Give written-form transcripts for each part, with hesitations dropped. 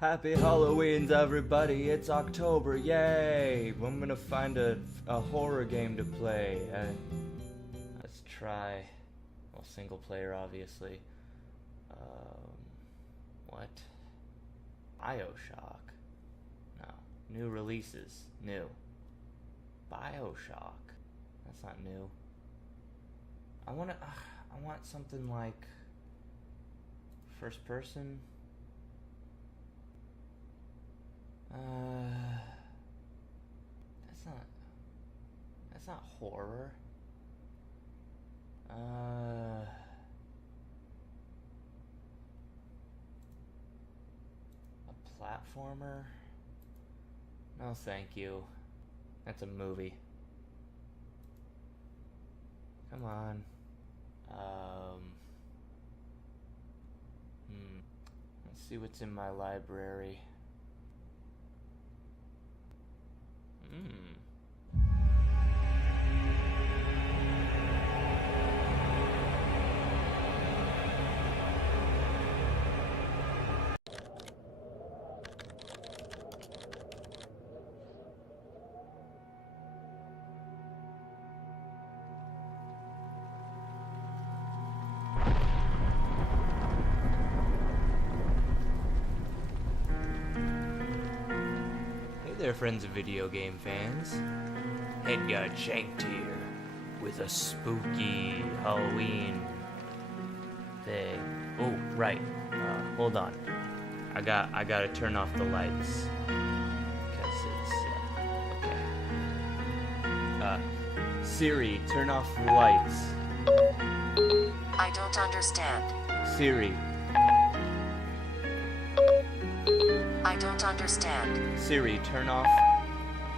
Happy Halloweens, everybody! It's October, yay! I'm gonna find a horror game to play. Let's try, well, single player, obviously. What? BioShock? No. New releases. New. BioShock. That's not new. I want something like first person. That's not horror. A platformer? No, thank you. That's a movie. Come on. Let's see what's in my library. Hey there, friends of video game fans. Headguard Shanked here with a spooky Halloween thing. Oh, right. Hold on. I gotta turn off the lights because it's okay. Siri, turn off the lights. I don't understand. Siri. I don't understand. Siri, turn off.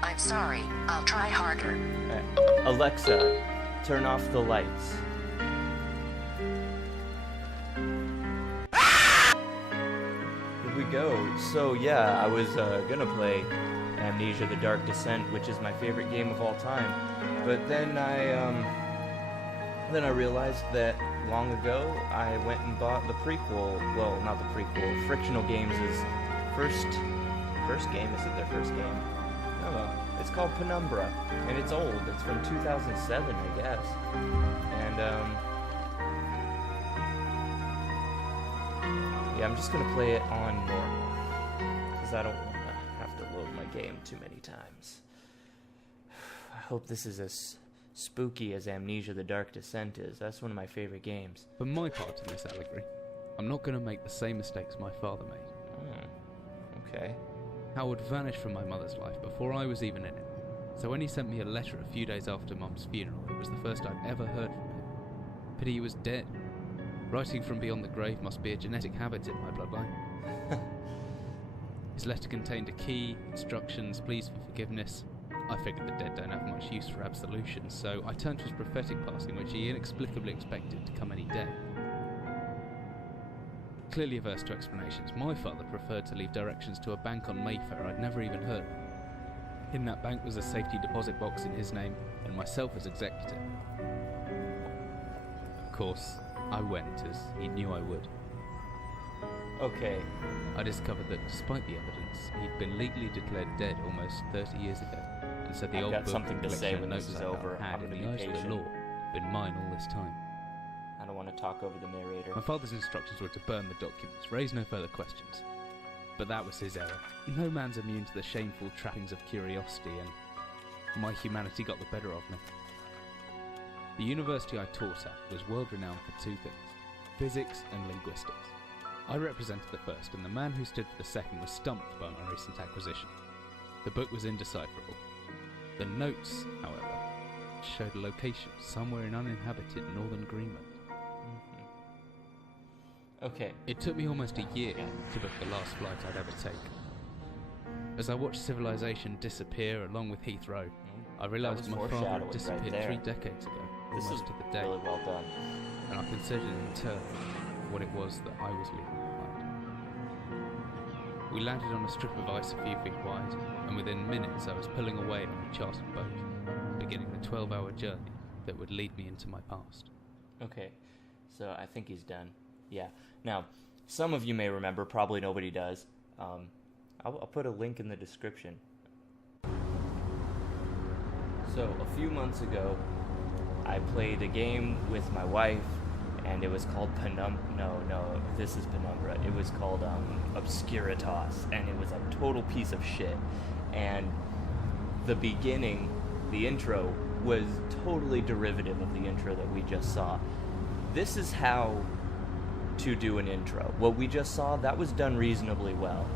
I'm sorry. I'll try harder. Alexa, turn off the lights. Here we go. So yeah, I was gonna play Amnesia: The Dark Descent, which is my favorite game of all time. But then I realized that long ago I went and bought the prequel. Well, not the prequel. Frictional Games' first game. Is it their first game? No. It's called Penumbra, and it's old. It's from 2007, I guess. And yeah, I'm just gonna play it on normal because I don't want to have to load my game too many times. I hope this is as spooky as Amnesia: The Dark Descent is. That's one of my favorite games. For my part in this allegory, I'm not going to make the same mistakes my father made. Okay. Howard vanished from my mother's life before I was even in it. So when he sent me a letter a few days after Mum's funeral, it was the first I'd ever heard from him. Pity he was dead. Writing from beyond the grave must be a genetic habit in my bloodline. His letter contained a key, instructions, pleas for forgiveness. I figured the dead don't have much use for absolution, so I turned to his prophetic passing, which he inexplicably expected to come any day. Clearly averse to explanations, my father preferred to leave directions to a bank on Mayfair I'd never even heard of. In that bank was a safety deposit box in his name, and myself as executor. Of course, I went, as he knew I would. Okay. I discovered that despite the evidence, he'd been legally declared dead almost 30 years ago, and so the I've old got book something to collection say of when this notes is I over. had I'm in gonna the be eyes of the patient. law been mine all this time. I don't want to talk over the narrator. My father's instructions were to burn the documents, raise no further questions. But that was his error. No man's immune to the shameful trappings of curiosity, and my humanity got the better of me. The university I taught at was world renowned for two things: physics and linguistics. I represented the first, and the man who stood for the second was stumped by my recent acquisition. The book was indecipherable. The notes, however, showed a location somewhere in uninhabited northern Greenland. Okay. It took me almost a year to book the last flight I'd ever take. As I watched civilization disappear along with Heathrow, I realised my father had disappeared 3 decades ago, This is almost to the day, really well done. and I considered in turn what it was that I was leaving behind. We landed on a strip of ice a few feet wide, and within minutes I was pulling away on a chartered boat, beginning the 12-hour journey that would lead me into my past. Okay, so I think he's done. Yeah. Now, some of you may remember, probably nobody does, I'll put a link in the description. So, a few months ago, I played a game with my wife, and it was called No, this is Penumbra. It was called Obscuritas, and it was a total piece of shit. And the beginning, the intro, was totally derivative of the intro that we just saw. This is how to do an intro. What we just saw, that was done reasonably well.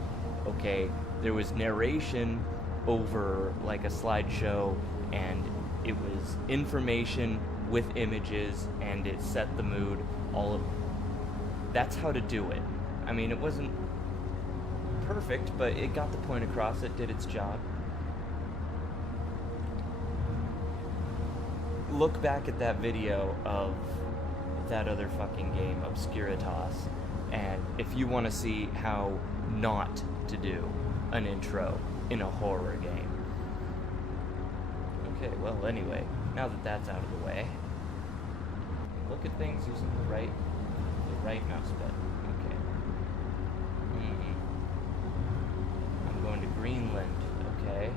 Okay, there was narration over like a slideshow, and it was information with images, and it set the mood. That's how to do it. I mean, it wasn't perfect, but it got the point across. It did its job. Look back at that video of that other fucking game, Obscuritas, and if you want to see how not to do an intro in a horror game. Okay, well, anyway, now that that's out of the way, look at things using the right mouse button. Okay. I'm going to Greenland. Okay.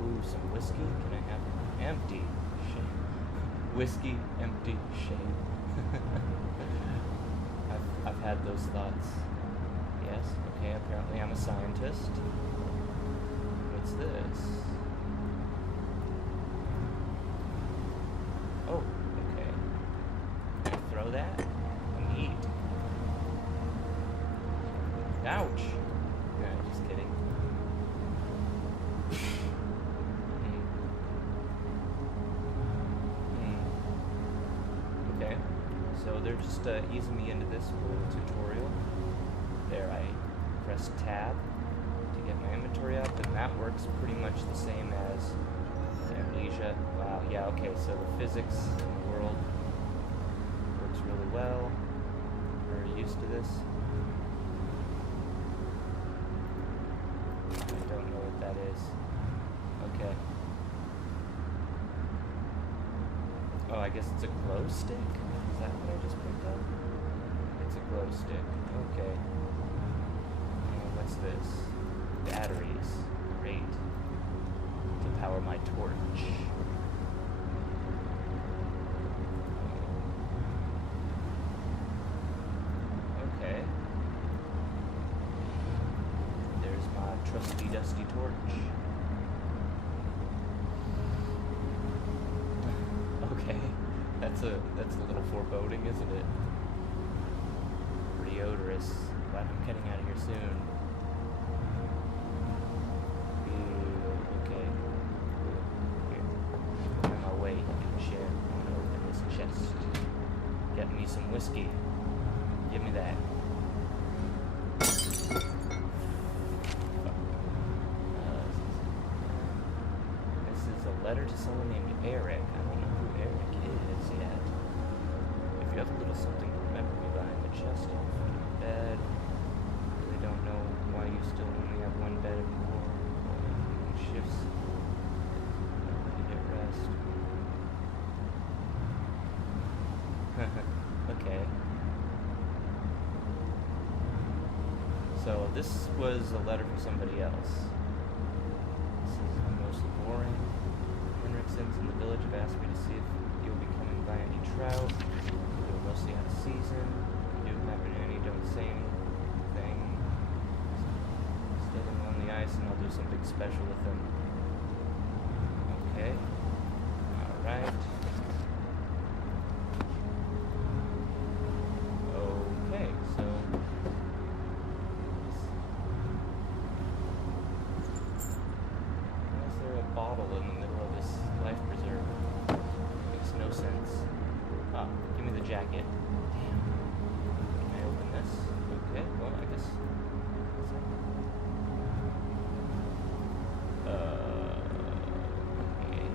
Ooh, some whiskey. Can I have it? Empty. Shame. Whiskey, empty, shame. I've had those thoughts. Yes. Okay. Apparently, I'm a scientist. What's this? Oh, okay. Can I throw that? Neat. Ouch! No, just kidding. Okay, so they're just easing me into this little tutorial. There, I press tab to get my inventory up, and that works pretty much the same as Amnesia. Wow, yeah, okay, so the physics in the world works really well. Very used to this. I don't know what that is. Okay. Oh, I guess it's a glow stick? Is that what I just picked up? It's a glow stick. Okay. What's this? Batteries. Great. To power my torch. Okay. There's my trusty dusty torch. Okay. That's a little foreboding, isn't it? Pretty odorous. Glad I'm getting out of here soon. Okay. Here. On my way. Share. I'm gonna open this chest. Get me some whiskey. Give me that. This is a letter to someone named Eric. I don't know who Eric is yet. If you have a little something to remember me behind the chest on the foot of the bed, really don't know why you still only have one bed anymore. Shifts. You get rest. Okay. So this was a letter from somebody else. This is mostly boring. Henriksons in the village have asked me to see if you'll be coming by any trout. We're mostly out of season. If you do happen to any, don't say anything. Still them on the ice, and I'll do something special with them. Okay. Alright. Okay, so why is there a bottle in the middle of this life preserver? Makes no sense. Ah, give me the jacket. Damn. Can I open this? Okay, well, I guess. Okay.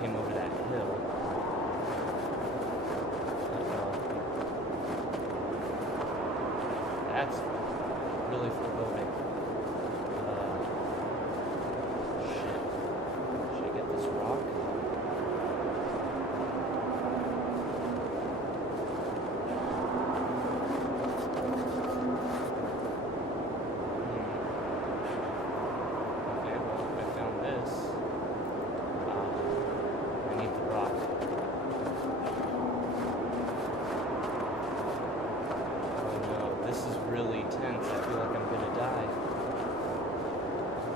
came over that hill. That's really foreboding. Shit. Should I get this rock? Okay, well, I found this. I need the rock. Oh no, this is really tense. I feel like I'm gonna die.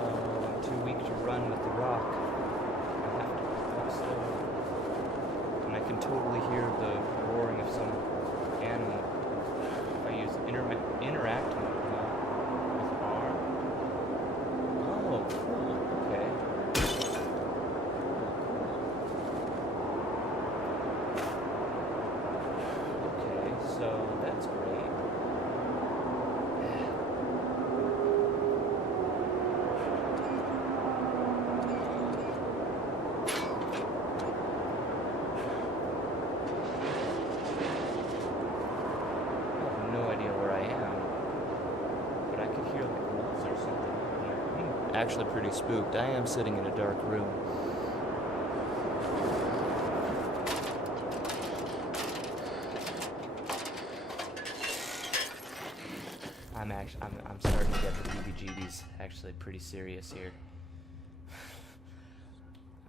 Oh, I'm too weak to run with the rock. I have to walk slowly. And I can totally hear the roaring of some animal. If I use interact mode now with arm. Oh, cool. Okay. Okay, so that's great. I have no idea where I am, but I could hear like wolves or something. I'm actually pretty spooked. I am sitting in a dark room. I'm starting to get the heebie-jeebies. Actually, pretty serious here.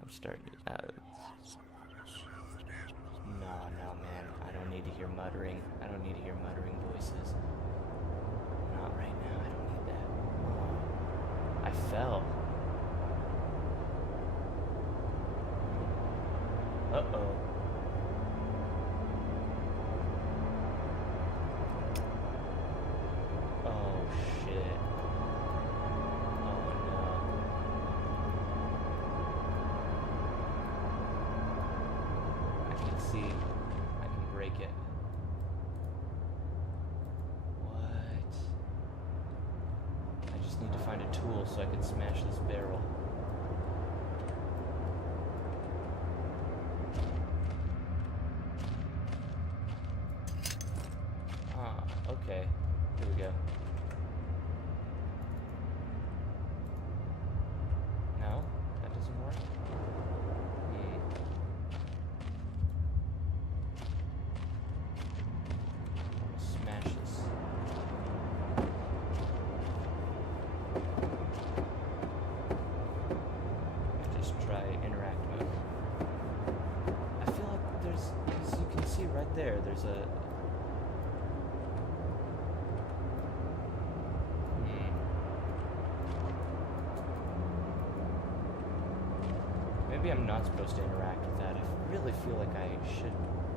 I'm starting to. No, man. I don't need to hear muttering. I don't need to hear muttering voices. Not right now. I don't need that. Oh, I fell. Uh-oh. Oh, shit. Oh, no. I can see. I can break it. What? I just need to find a tool so I can smash this barrel. Ah, okay. Here we go. No? That doesn't work? Smash this. I just try interact mode. I feel like there's, as you can see right there, there's a... Maybe I'm not supposed to interact with that. I really feel like I should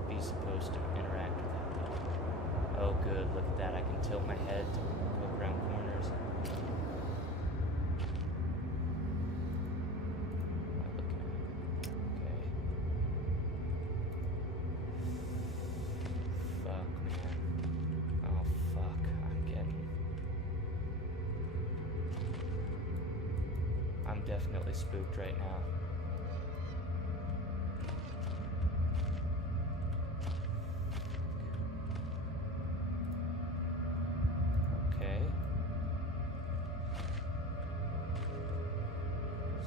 be supposed to interact with that, though. Oh, good. Look at that. I can tilt my head to look around corners. What am I looking at? Okay. Fuck, man. Oh, fuck. I'm definitely spooked right now.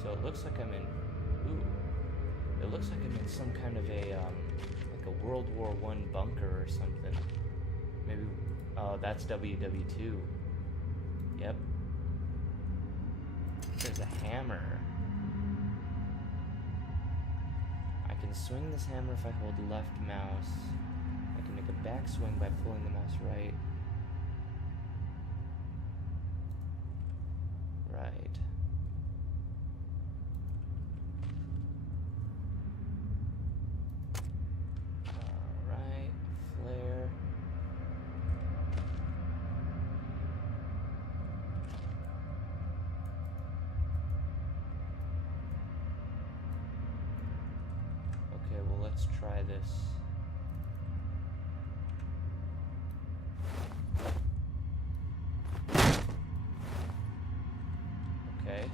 So it looks like I'm in, it looks like I'm in some kind of a, like a World War I bunker or something. Maybe, oh, that's WW2. Yep. There's a hammer. I can swing this hammer if I hold left mouse. I can make a backswing by pulling the mouse right. Right. Alright, flare. Okay, well, let's try this. Okay.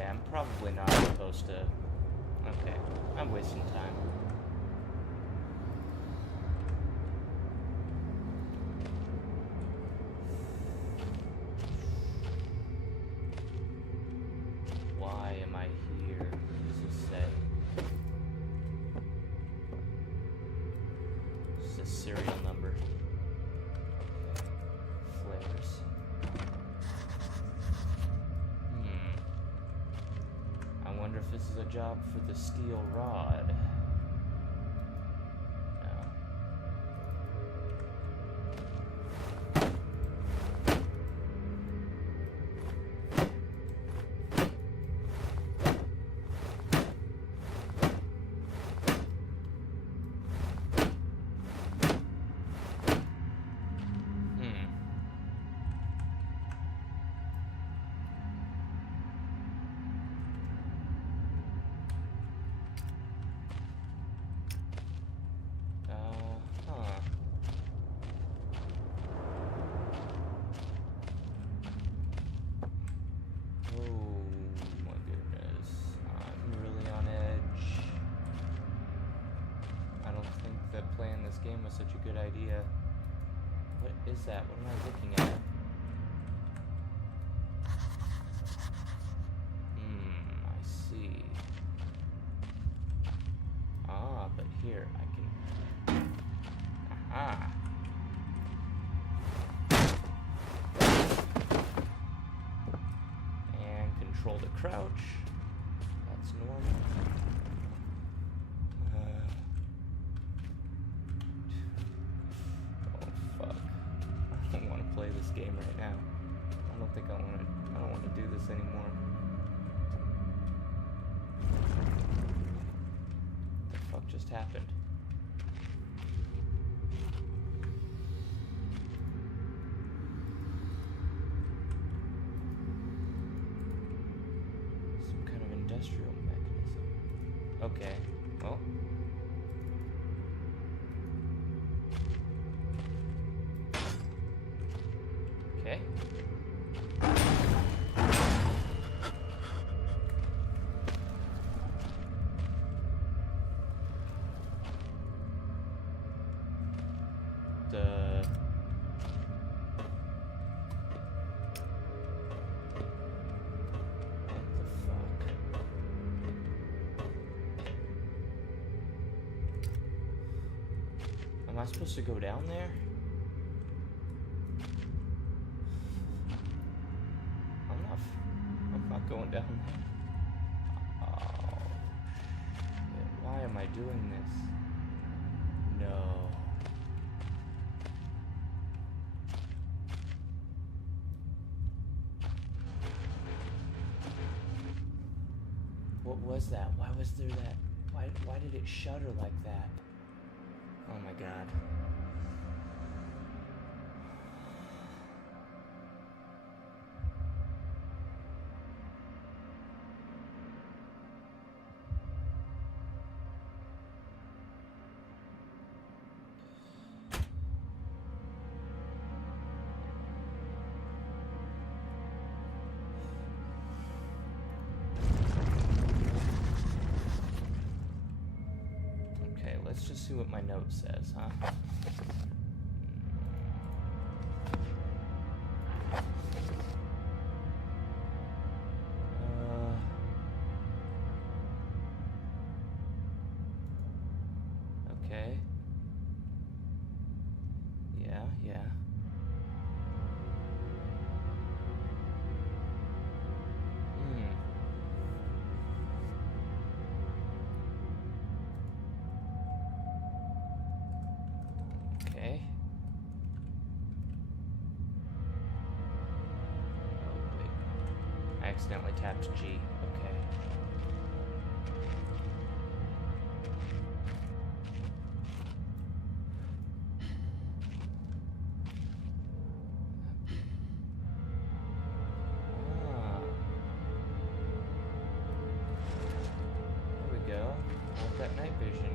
Okay, I'm probably not supposed to... Okay, I'm wasting time. Why am I here? What does this say? This is a serial number. Okay. Flares. I wonder if this is a job for the steel rod. No. Playing this game was such a good idea. What is that? What am I looking at? I see. Ah, but here I can... Aha! And control the crouch. That's normal. This game right now. I don't think I don't want to do this anymore. What the fuck just happened? Some kind of industrial mechanism. Okay, well. Okay. Am I supposed to go down there? I'm not going down there. Oh, shit. Why am I doing this? No. What was that? Why was there that? Why did it shudder like that? Oh my god. Let's just see what my note says, huh? Okay. Yeah. Okay. Oh, wait. I accidentally tapped G. Okay. There we go. I've got night vision.